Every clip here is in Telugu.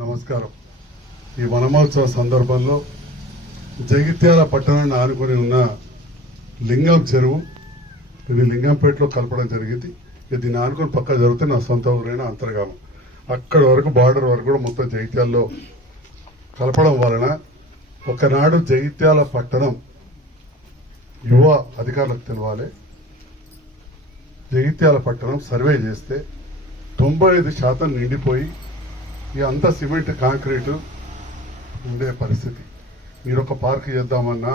నమస్కారం. ఈ వనమహోత్సవ సందర్భంలో జగిత్యాల పట్టణాన్ని ఆనుకుని ఉన్న లింగం చెరువు ఇది లింగంపేటలో కలపడం జరిగింది. దీన్ని ఆనుకుని పక్క జరిగితే నా సొంత ఊరైన అంతర్గామం అక్కడ వరకు బార్డర్ వరకు కూడా మొత్తం జగిత్యాల్లో కలపడం వలన ఒకనాడు జగిత్యాల పట్టణం యువ అధికారులకు తెలవాలి. జగిత్యాల పట్టణం సర్వే చేస్తే 95% నిండిపోయి ఇక అంతా సిమెంట్ కాంక్రీటు ఉండే పరిస్థితి. మీరు ఒక పార్క్ చేద్దామన్నా,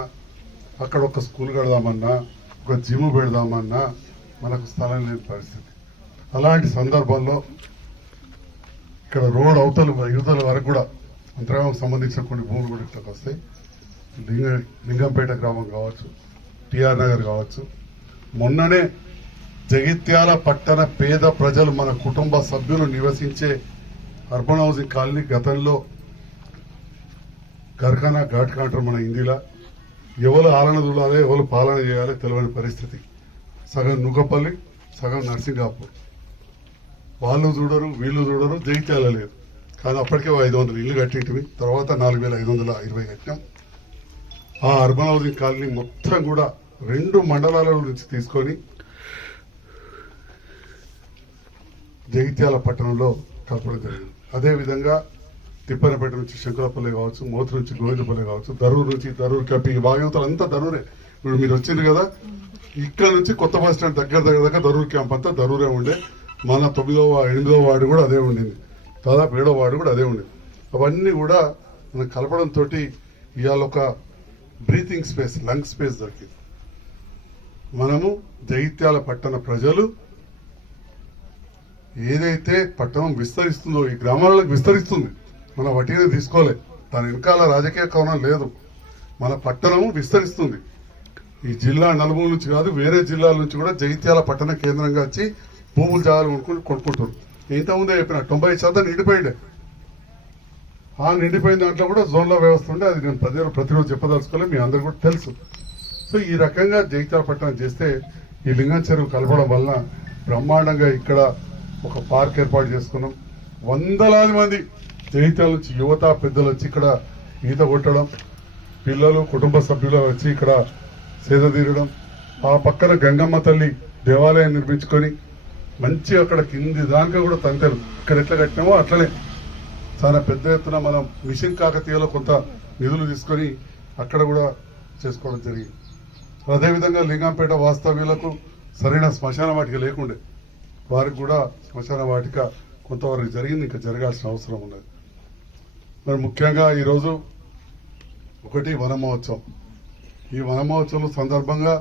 అక్కడ ఒక స్కూల్ కడదామన్నా, ఒక జిమ్ పెడదామన్నా మనకు స్థలం లేని పరిస్థితి. అలాంటి సందర్భంలో ఇక్కడ రోడ్ యువతల వరకు కూడా అంతర్గామం సంబంధించిన కొన్ని భూములు కూడా ఇట్లా వస్తాయి. లింగంపేట గ్రామం కావచ్చు, టిఆర్ నగర్ కావచ్చు. మొన్ననే జగిత్యాల పట్టణ పేద ప్రజలు మన కుటుంబ సభ్యులు నివసించే అర్బన్ హౌసింగ్ కాలనీ గతంలో గర్ఖానా ఘాట్ కాంటారు మన హిందీలో. ఎవరు ఆలన చూడాలి, ఎవరు పాలన చేయాలి తెలియని పరిస్థితి. సగం నుగపల్లి, సగం నర్సింగాపూర్. వాళ్ళు చూడరు, వీళ్ళు చూడరు. జగిత్యాల లేదు. కానీ అప్పటికే 500 ఇల్లు కట్టేటివి. తర్వాత 4520 కట్టాం. ఆ అర్బన్ హౌసింగ్ కాలనీ మొత్తం కూడా 2 మండలాల నుంచి తీసుకొని జగిత్యాల పట్టణంలో కలపడం జరిగింది. అదేవిధంగా తిప్పనపేట నుంచి శంకరపల్లి కావచ్చు, మోతు నుంచి గోవిందపల్లి కావచ్చు, దరూరు నుంచి దరూరు కప్పి భాగవతాలు అంతా దరూరే. ఇప్పుడు మీరు వచ్చింది కదా, ఇక్కడ నుంచి కొత్త బస్ స్టాండ్ దగ్గర దాకా దరూరు క్యాంప్ అంతా దరూరే ఉండే. మన 9వ 8వ వార్డు కూడా అదే ఉండింది. దాదాపు 7వ వార్డు కూడా అదే ఉండేది. అవన్నీ కూడా మనం కలపడంతో ఇవాళ ఒక బ్రీతింగ్ స్పేస్, లంగ్ స్పేస్ దొరికింది. మనము జగిత్యాల పట్టణ ప్రజలు ఏదైతే పట్టణం విస్తరిస్తుందో ఈ గ్రామాలకు విస్తరిస్తుంది. మన వటీని తీసుకోలే, దాని వెనకాల రాజకీయ కోణం లేదు. మన పట్టణము విస్తరిస్తుంది. ఈ జిల్లా నలుమూల నుంచి కాదు, వేరే జిల్లాల నుంచి కూడా జగిత్యాల పట్టణ కేంద్రంగా వచ్చి భూములు జాగాలు కొనుక్కుంటారు. ఇంతకుముందే చెప్పిన 90% నిండిపోయిండే. ఆ నిండిపోయిన దాంట్లో కూడా జోన్ల వ్యవస్థ ఉండే. అది నేను ప్రతిరోజు చెప్పదలుచుకోలే, మీ అందరు కూడా తెలుసు. సో ఈ రకంగా జగిత్యాల పట్టణం చేస్తే ఈ లింగం చెరువు కలపడం వల్ల బ్రహ్మాండంగా ఇక్కడ ఒక పార్క్ ఏర్పాటు చేసుకున్నాం. వందలాది మంది జగిత్యాల నుంచి యువత పెద్దలు వచ్చి ఇక్కడ ఈత కొట్టడం, పిల్లలు కుటుంబ సభ్యులు వచ్చి ఇక్కడ సేద తీరడం. ఆ పక్కన గంగమ్మ తల్లి దేవాలయం నిర్మించుకొని మంచి అక్కడ కింది దానికా కూడా తంతెలు ఇక్కడ ఎట్లా కట్టినామో అట్లనే చాలా పెద్ద ఎత్తున మనం మిషన్ కాకతీయలో కొంత నిధులు తీసుకొని అక్కడ కూడా చేసుకోవడం జరిగింది. అదేవిధంగా లింగంపేట వాస్తవ్యులకు సరైన శ్మశాన వాటిక లేకుండే, వారికి కూడా శ్మశాన వాటిక కొంతవరకు జరిగింది, ఇంకా జరగాల్సిన అవసరం ఉన్నది. మరి ముఖ్యంగా ఈరోజు ఒకటి వన మహోత్సవం. ఈ వన మహోత్సవం సందర్భంగా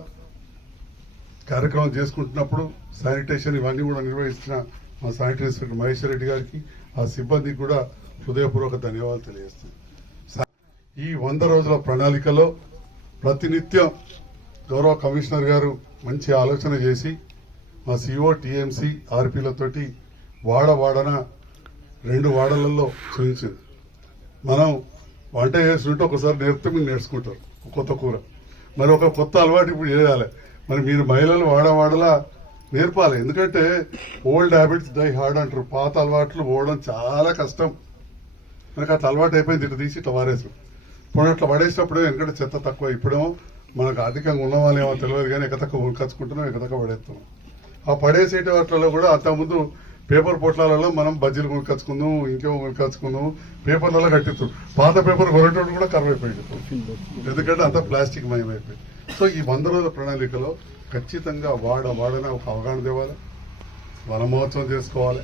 కార్యక్రమం చేసుకుంటున్నప్పుడు శానిటేషన్ ఇవన్నీ కూడా నిర్వహిస్తున్న మా శానిటరీ సెక్రటరీ మహేశ్వర్ రెడ్డి గారికి, ఆ సిబ్బందికి కూడా హృదయపూర్వక ధన్యవాదాలు తెలియజేస్తున్నాను. ఈ 100 రోజుల ప్రణాళికలో ప్రతినిత్యం గౌరవ కమిషనర్ గారు మంచి ఆలోచన చేసి మా సిఓ టీఎంసీ ఆర్పీలతోటి వాడన 2 వార్డులలో చూపించింది. మనం వంట చేస్తుంటే ఒకసారి నేర్పితే మీరు నేర్చుకుంటారు కొత్త కూర. మరి ఒక కొత్త అలవాటు ఇప్పుడు చేయాలి. మరి మీరు మహిళలు వాడలా నేర్పాలి. ఎందుకంటే ఓల్డ్ హ్యాబిట్స్ డై హార్డ్ అంటారు. పాత అలవాట్లు పోవడం చాలా కష్టం. మనకు అట్లా అలవాటు అయిపోయింది, ఇట్లా తీసి ఇట్లా వారేసాం. ఇప్పుడు అట్లా పడేసినప్పుడు ఎందుకంటే చెత్త తక్కువ. ఇప్పుడేమో మనకు అధికంగా ఉన్న వాళ్ళేమో తెలియదు కానీ ఎక్కతక్కువ ఉరికచ్చుకుంటున్నాం, ఎక్కతక్కువ పడేస్తున్నాం. ఆ పడేసేట వాటిలో కూడా అంతకుముందు పేపర్ పొట్లాలలో మనం బజ్జీలు కొనుకొచ్చుకుందాం, ఇంకేమో కొనుకొచ్చుకుందాం, పేపర్లలో కట్టిస్తాం. పాత పేపర్ కొనేటోడు కూడా కరువు అయిపోయింది ఎందుకంటే అంత ప్లాస్టిక్ మయమైపోయింది. సో ఈ 100 రోజుల ప్రణాళికలో ఖచ్చితంగా వాడన ఒక అవగాహన తేవాలి, వన మహోత్సవం చేసుకోవాలి,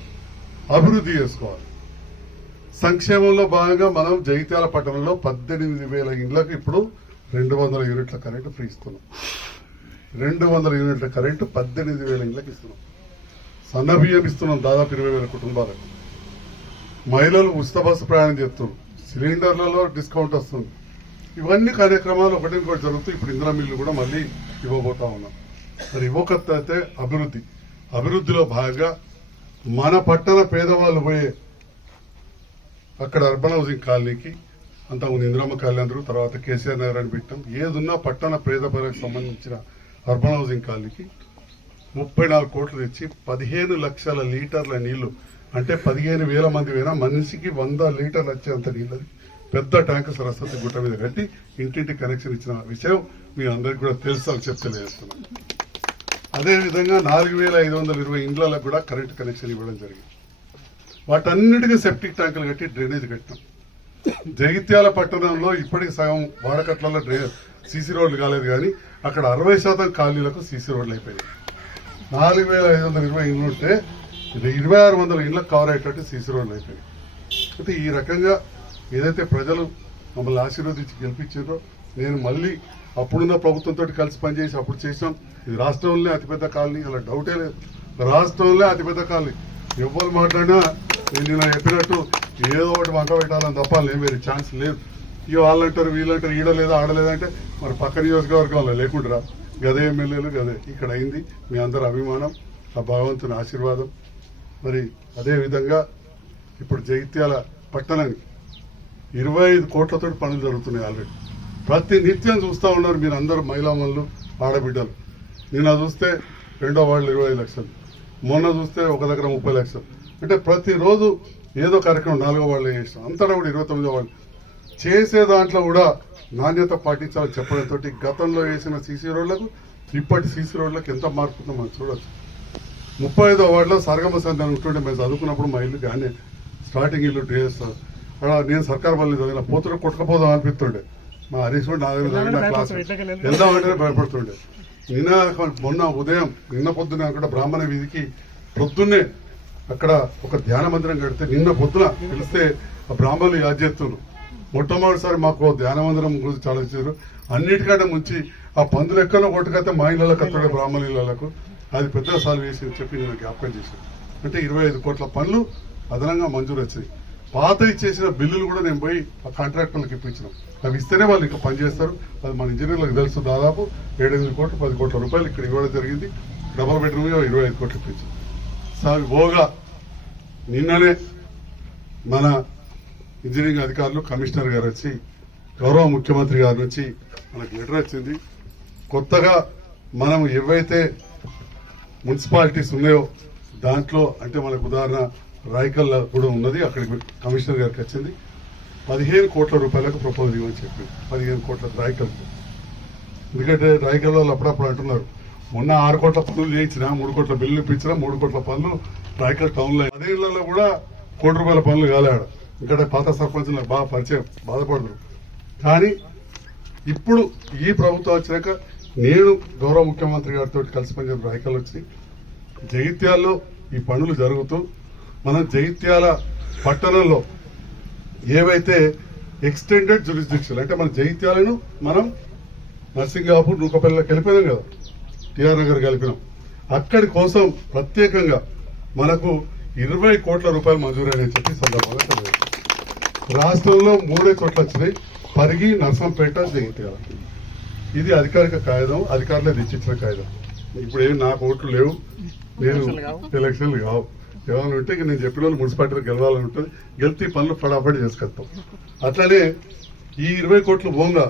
అభివృద్ధి చేసుకోవాలి. సంక్షేమంలో భాగంగా మనం జగిత్యాల పట్టణంలో 18,000 ఇండ్లకు ఇప్పుడు 200 యూనిట్ల కరెంటు ఫ్రీ ఇస్తున్నాం. 200 యూనిట్ల కరెంటు 18,000 ఇండ్లకు ఇస్తున్నాం. సన్న బియ్యం ఇస్తున్నాం దాదాపు 20,000 కుటుంబాలకు. మహిళలు ఉచిత బస్సు ప్రయాణం చేస్తున్నారు. సిలిండర్లలో డిస్కౌంట్ వస్తుంది. ఇవన్నీ కార్యక్రమాలు ఒకటి జరుగుతూ ఇప్పుడు ఇందిరా మిల్లు కూడా మళ్ళీ ఇవ్వబోతా ఉన్నాం. మరి ఇవ్వకపోతే అభివృద్ధిలో భాగంగా మన పట్టణ పేదవాళ్ళు పోయే అక్కడ అర్బన్ హౌసింగ్ కాలనీకి అంతకుముందు ఇందిరమ్మ కాలనీ అందరూ, తర్వాత కేసీఆర్ నగర్ అని పెట్టాం. ఏదున్నా పట్టణ పేద ప్రజలకు సంబంధించిన అర్బన్ హౌసింగ్ కాలనీకి 34 కోట్లు తెచ్చి 15 లక్షల లీటర్ల నీళ్లు, అంటే 15,000 మంది అయినా మనిషికి 100 లీటర్లు వచ్చేంత నీళ్ళది పెద్ద ట్యాంకు సరస్వతి గుట్ట మీద కట్టి ఇంటింటి కనెక్షన్ ఇచ్చిన విషయం మీ అందరికి కూడా తెలుసు అని తెలియజేస్తున్నాను. అదేవిధంగా 4,520 ఇండ్లకు కూడా కరెంట్ కనెక్షన్ ఇవ్వడం జరిగింది. వాటన్నిటికీ సెప్టిక్ ట్యాంకులు కట్టి డ్రైనేజ్ కట్టినాం. జగిత్యాల పట్టణంలో ఇప్పటికి సగం వాడకట్లలో సీసీ రోడ్లు కాలేదు, కానీ అక్కడ 60% కాలనీలకు సీసీ రోడ్లు అయిపోయాయి. 4,520 ఇండ్లు ఉంటే 2,600 ఇండ్లకు కవర్ అయ్యేటట్టు సీసీ రోడ్లు అయిపోయాయి. అయితే ఈ రకంగా ఏదైతే ప్రజలు మమ్మల్ని ఆశీర్వదించి గెలిపించారో, నేను మళ్ళీ అప్పుడున్న ప్రభుత్వంతో కలిసి పనిచేసి అప్పుడు చేసాం. ఇది రాష్ట్రంలోనే అతిపెద్ద కాలనీ, అలా డౌటే లేదు. రాష్ట్రంలో అతిపెద్ద కాలనీ. ఎవరు మాట్లాడినా నేను చెప్పినట్టు ఏదో ఒకటి వంక పెట్టాలని తప్ప నేను వేరే ఛాన్స్ లేదు. ఇక వాళ్ళంటారు వీళ్ళంటారు ఈడలేదా ఆడలేదంటే మరి పక్క నియోజకవర్గంలో లేకుండా గదే ఎమ్మెల్యేలు గదే ఇక్కడ అయింది. మీ అందరి అభిమానం, ఆ భగవంతుని ఆశీర్వాదం. మరి అదేవిధంగా ఇప్పుడు జగిత్యాల పట్టణానికి 25 కోట్లతో పనులు జరుగుతున్నాయి ఆల్రెడీ. ప్రతి నిత్యం చూస్తూ ఉన్నారు మీరు అందరూ, మహిళామణులు ఆడబిడ్డలు. నిన్న చూస్తే 2వ వార్డులో 25 లక్షలు, మొన్న చూస్తే ఒక దగ్గర 30 లక్షలు. అంటే ప్రతిరోజు ఏదో కార్యక్రమం 4వ వార్డులో చేస్తాం, అంతటా కూడా 29వ వార్డు చేసే దాంట్లో కూడా నాణ్యత పాటించాలని చెప్పడంతో గతంలో వేసిన సీసీ రోడ్లకు ఇప్పటి సీసీ రోడ్లకు ఎంత మార్పు ఉందో మనం చూడవచ్చు. 35వ వార్డులో సరగమ సంధానం ఉంటుండే, మేము చదువుకున్నప్పుడు మా ఇల్లు కానీ స్టార్టింగ్ ఇల్లు చేస్తారు. అక్కడ నేను సర్కార్ వల్ల చదివిన పోతులు కొట్టుకపోదాం అనిపిస్తుండే. మా హరీష్ నా దగ్గర క్లాస్ వెళ్దామంటేనే భయపడుతుండే. మొన్న ఉదయం నిన్న పొద్దున అక్కడ బ్రాహ్మణ వీధికి పొద్దున్నే అక్కడ ఒక ధ్యాన మందిరం కడితే నిన్న పొద్దున పిలిస్తే ఆ బ్రాహ్మణులు యాద్ చేస్తున్నారు. మొట్టమొదటిసారి మాకు ధ్యాన మందిరం గురించి చాలా ఇచ్చారు. అన్నిటికంటే ముంచి ఆ పందులు ఎక్కడో కొట్టుకైతే మా ఇళ్ళకి అత్తడే బ్రాహ్మణ ఇళ్లకు అది పెద్ద సాల్వ్ చేసి చెప్పి నేను జ్ఞాపకం చేశాను. అంటే 25 కోట్ల పనులు అదనంగా మంజూరు వచ్చాయి. పాత ఇచ్చేసిన బిల్లులు కూడా నేను పోయి ఆ కాంట్రాక్టర్లకు ఇప్పించినాం. అవి ఇస్తేనే వాళ్ళు ఇంకా పనిచేస్తారు. అది మన ఇంజనీర్లకు తెలుసు. దాదాపు 7-8 కోట్లు 10 కోట్ల రూపాయలు ఇక్కడ ఇవ్వడం జరిగింది. డబల్ బెడ్రూమ్ 25 కోట్లు ఇప్పించాం. సార్ పోగా నిన్ననే మన ఇంజనీరింగ్ అధికారులు కమిషనర్ గారు వచ్చి గౌరవ ముఖ్యమంత్రి గారి నుంచి మనకు లెటర్ వచ్చింది. కొత్తగా మనం ఏవైతే మున్సిపాలిటీస్ ఉన్నాయో దాంట్లో అంటే మనకు ఉదాహరణ రాయకల్లో కూడా ఉన్నది, అక్కడికి కమిషనర్ గారికి వచ్చింది. 15 కోట్ల రూపాయలకు ప్రపోజల్ ఇవ్వని చెప్పింది. 15 కోట్ల రాయకల్కు. ఎందుకంటే రాయకల్ వాళ్ళు అప్పుడప్పుడు అంటున్నారు మొన్న 6 కోట్ల పనులు చేయించిన, 3 కోట్ల బిల్లు ఇప్పించిన, 3 కోట్ల పనులు రాయకల్ టౌన్లో. అదే ఇళ్లలో కూడా ₹1 కోటి పనులు కాలేడు. ఇక్కడ పాత సర్పంచులకు బాగా పరిచయం, బాధపడరు. కానీ ఇప్పుడు ఈ ప్రభుత్వం వచ్చినాక నేను గౌరవ ముఖ్యమంత్రి గారితో కలిసి పనిచేసిన రాయకల్ వచ్చి జగిత్యాల్లో ఈ పనులు జరుగుతూ మనం జగిత్యాల పట్టణంలో ఏవైతే ఎక్స్టెండెడ్ జ్యూరిస్డిక్షన్ అంటే మన జగిత్యాలను మనం నర్సింగాపూర్ నూకపల్లిలోకి వెళ్ళిపోయాం కదా, టిఆర్ నగర్ కలిపినాం. అక్కడి కోసం ప్రత్యేకంగా మనకు 20 కోట్ల రూపాయలు మంజూరైన చెప్పి సందర్భంగా తెలియదు. రాష్ట్రంలో 3 కోట్లు వచ్చినాయి. పరిగి, నర్సంపేట, జగిత్యాల. ఇది అధికారిక కాగితం, అధికారులే తెచ్చిచ్చిన కాగితం. ఇప్పుడు ఏం నాకు ఓట్లు లేవు, నేను ఎలక్షన్లు కావు. ఏమైనా ఉంటే నేను చెప్పిన వాళ్ళు మున్సిపాలిటీలో గెలవాలని ఉంటుంది. గెలిచి పనులు ఫటాఫట్ చేసుకొస్తాం. అట్లనే ఈ 20 కోట్లు భూంగా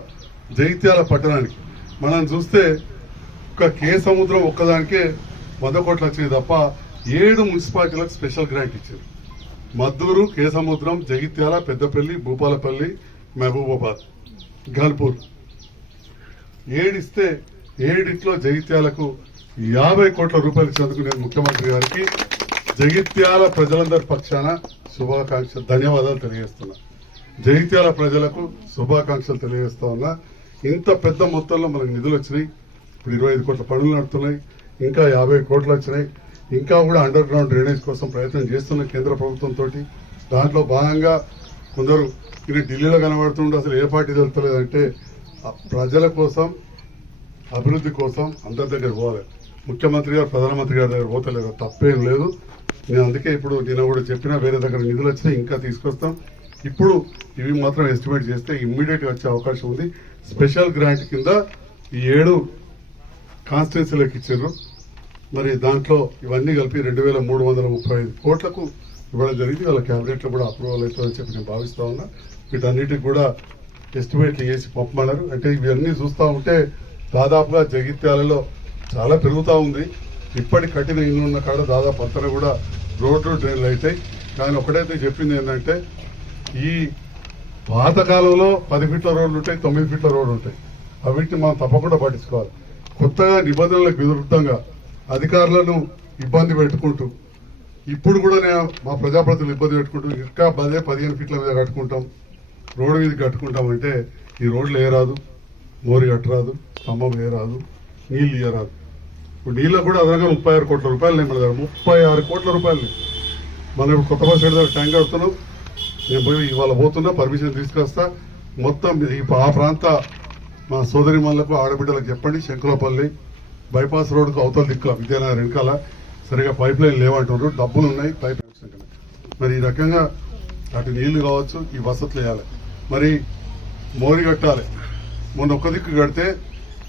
జగిత్యాల పట్టణానికి మనం చూస్తే ఒక కే సముద్రం ఒక్కదానికే 100 కోట్లు వచ్చినాయి తప్ప 7 మున్సిపాలిటీలకు స్పెషల్ గ్రాంట్ ఇచ్చారు. మద్దూరు, కే సముద్రం, జగిత్యాల, పెద్దపల్లి, భూపాలపల్లి, మహబూబాబాద్, గన్పూర్ 7 ఇస్తే 7 జగిత్యాలకు 50 కోట్ల రూపాయలు ఇచ్చినందుకు నేను ముఖ్యమంత్రి గారికి జగిత్యాల ప్రజలందరి పక్షాన శుభాకాంక్షలు, ధన్యవాదాలు తెలియజేస్తున్నా. జగిత్యాల ప్రజలకు శుభాకాంక్షలు తెలియజేస్తా ఉన్నా. ఇంత పెద్ద మొత్తంలో మనకు నిధులు వచ్చినాయి. ఇప్పుడు 25 కోట్ల పనులు నడుతున్నాయి. ఇంకా 50 కోట్లు వచ్చినాయి. ఇంకా కూడా అండర్ గ్రౌండ్ డ్రైనేజ్ కోసం ప్రయత్నం చేస్తున్న కేంద్ర ప్రభుత్వంతో. దాంట్లో భాగంగా కొందరు ఇది ఢిల్లీలో కనబడుతుంటే అసలు ఏ పార్టీ తెలుస్తలేదంటే ప్రజల కోసం, అభివృద్ధి కోసం అందరి దగ్గర పోవాలి. ముఖ్యమంత్రి గారు, ప్రధానమంత్రి గారి దగ్గర పోతలేదు, తప్పేం లేదు. నేను అందుకే ఇప్పుడు నేను కూడా చెప్పినా వేరే దగ్గర నిధులు వచ్చినా ఇంకా తీసుకొస్తాం. ఇప్పుడు ఇవి మాత్రం ఎస్టిమేట్ చేస్తే ఇమ్మీడియట్ గా వచ్చే అవకాశం ఉంది. స్పెషల్ గ్రాంట్ కింద ఈ 7 కాన్స్టిట్యున్సీలకు ఇచ్చారు. మరి దాంట్లో ఇవన్నీ కలిపి 2,335 కోట్లకు ఇవ్వడం జరిగింది. వాళ్ళ క్యాబినెట్ లో కూడా అప్రూవల్ అవుతుందని చెప్పి నేను భావిస్తా ఉన్నా. వీటన్నిటికి కూడా ఎస్టిమేట్లు చేసి పంపమన్నారు. అంటే ఇవన్నీ చూస్తూ ఉంటే దాదాపుగా జగిత్యాలలో చాలా పెరుగుతూ ఉంది. ఇప్పటి కట్టిన ఇల్లు ఉన్న కాడ దాదాపు అంతా కూడా రోడ్లు డ్రైన్లు అవుతాయి. కానీ ఒకటైతే చెప్పింది ఏంటంటే ఈ పాతకాలంలో 10 ఫీట్ల రోడ్లు ఉంటాయి, 9 ఫీట్ల రోడ్లు ఉంటాయి. అవిటిని మనం తప్పకుండా పట్టించుకోవాలి. కొత్తగా నిబంధనలకు విరుద్ధంగా అధికారులను ఇబ్బంది పెట్టుకుంటూ ఇప్పుడు కూడా నేను మా ప్రజాప్రతినిధులు ఇబ్బంది పెట్టుకుంటూ ఇంకా 10-15 ఫీట్ల మీద కట్టుకుంటాం, రోడ్డు మీద కట్టుకుంటాం అంటే ఈ రోడ్లు వేయరాదు, మోరి కట్టరాదు, స్తంభం వేయరాదు, నీళ్లు ఇయ్యరాదు. ఇప్పుడు నీళ్ళకు కూడా అదనంగా 36 కోట్ల రూపాయలు నేను 36 కోట్ల రూపాయలు మనం ఇప్పుడు కొత్త బస్ దగ్గర ట్యాంక్ కడుతున్నాం. నేను పోయి ఇవాళ పోతున్నా, పర్మిషన్ తీసుకొస్తా. మొత్తం ఆ ప్రాంత మా సోదరి మనులకు ఆడబిడ్డలకు చెప్పండి, శంకులపల్లి బైపాస్ రోడ్డుకు అవతల దిక్కు విద్యానగర్ వెనకాల సరిగా పైప్ లైన్ లేవంటున్నారు, డబ్బులు ఉన్నాయి పైప్ లైన్. మరి ఈ రకంగా అటు నీళ్లు కావచ్చు, ఈ వసతులు వేయాలి. మరి మోరి కట్టాలి. మొన్న ఒక్క దిక్కు కడితే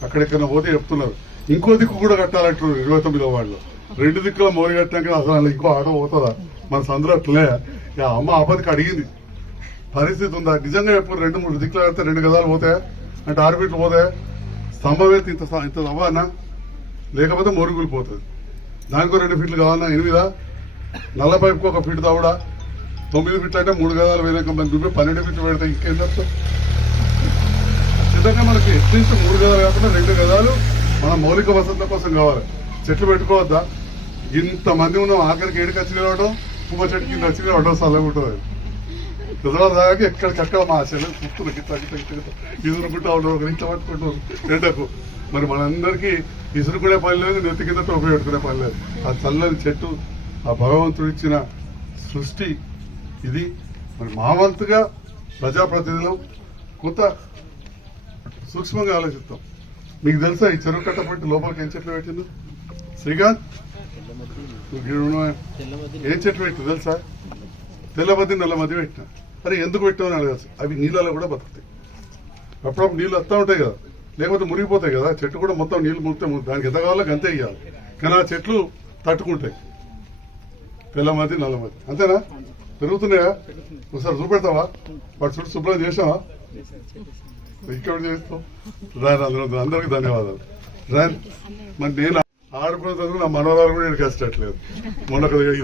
అక్కడెక్కడ పోతే చెప్తున్నారు ఇంకో దిక్కు కూడా కట్టాలంటారు 29 వాళ్ళు. 2 దిక్కుల మోరి కట్టినాక అసలు ఇంకో ఆటో పోతుందా మన సందులో అట్లే. అమ్మ ఆపదికి అడిగింది పరిస్థితి ఉందా నిజంగా. ఎప్పుడు 2-3 దిక్కులు కడితే 2 గదాలు పోతాయా అంటే 6 ఫీట్లు పోతాయా? స్తంభం అయితే ఇంత అవ్వనా? లేకపోతే మోరి కూలిపోతుంది. దానికో 2 ఫీట్లు కావాలన్నా 8 నల్ల పైపుకు 1 ఫీట్ తవ్వడా? 9 ఫీట్లు అంటే 3 గదాలు వేయలేక మన చూపి 12 ఫీట్లు పెడితే ఇంకేం చేస్తాం? ఖచ్చితంగా మనకి అట్లీస్ట్ 3 గదాలు కాకుండా 2 గదాలు మన మౌలిక వసతుల కోసం కావాలి. చెట్లు పెట్టుకోవద్దా? ఇంతమంది ఉన్నాం, ఆఖరికి ఏడుకి వచ్చి నిలవడం, పువ్వు చెట్టు కింద వచ్చి నిలవడం చల్లగా ఉంటుంది. కుదరదు దాకా ఎక్కడికక్కడ మా చెల్లెలు పుట్టులు గిట్ట ఇసురుకుంటా ఉండరు, ఒక ఇంట్లో పట్టుకుంటారు ఎండకు. మరి మనందరికీ ఇసురుకునే పని లేదు, నెత్తి కింద టోపీ పెట్టుకునే పని లేదు. ఆ చల్లని చెట్టు ఆ భగవంతుడు ఇచ్చిన సృష్టి ఇది. మరి మా వంతుగా ప్రజాప్రతినిధులు కొంత సూక్ష్మంగా ఆలోచిస్తాం. మీకు తెలుసా ఈ చెరువు కట్టపట్టి లోపలికి ఏం చెట్లు పెట్టిందో? శ్రీకాంత్ ఏం చెట్లు పెట్టింది తెలుసా? తెల్లబద్ది నల్లమద్ది పెట్టిన. అరే ఎందుకు పెట్టామని అడగాల్సి. అవి నీళ్ళలో కూడా బతుకుతాయి. అప్పుడప్పుడు నీళ్ళు వస్తూ ఉంటాయి కదా, లేకపోతే మురిగిపోతాయి కదా. చెట్టు కూడా మొత్తం నీళ్ళు మురిగితే దానికి ఎంత కావాలో అంతే ఇవ్వాలి. కానీ ఆ చెట్లు తట్టుకుంటాయి. తెల్లమద్ది నల్లమద్ది అంతేనా? పెరుగుతున్నాయా? ఒకసారి చూపెడతావా? వాటి చుట్టూ శుభ్రం చేసావా? ఇక్కడ చేస్తాం. రాను అందరికీ ధన్యవాదాలు. రాను మరి నేను ఆడుకున్న నా మనోరాలు కూడా నేను కష్టట్లేదు. మొన్న ఇది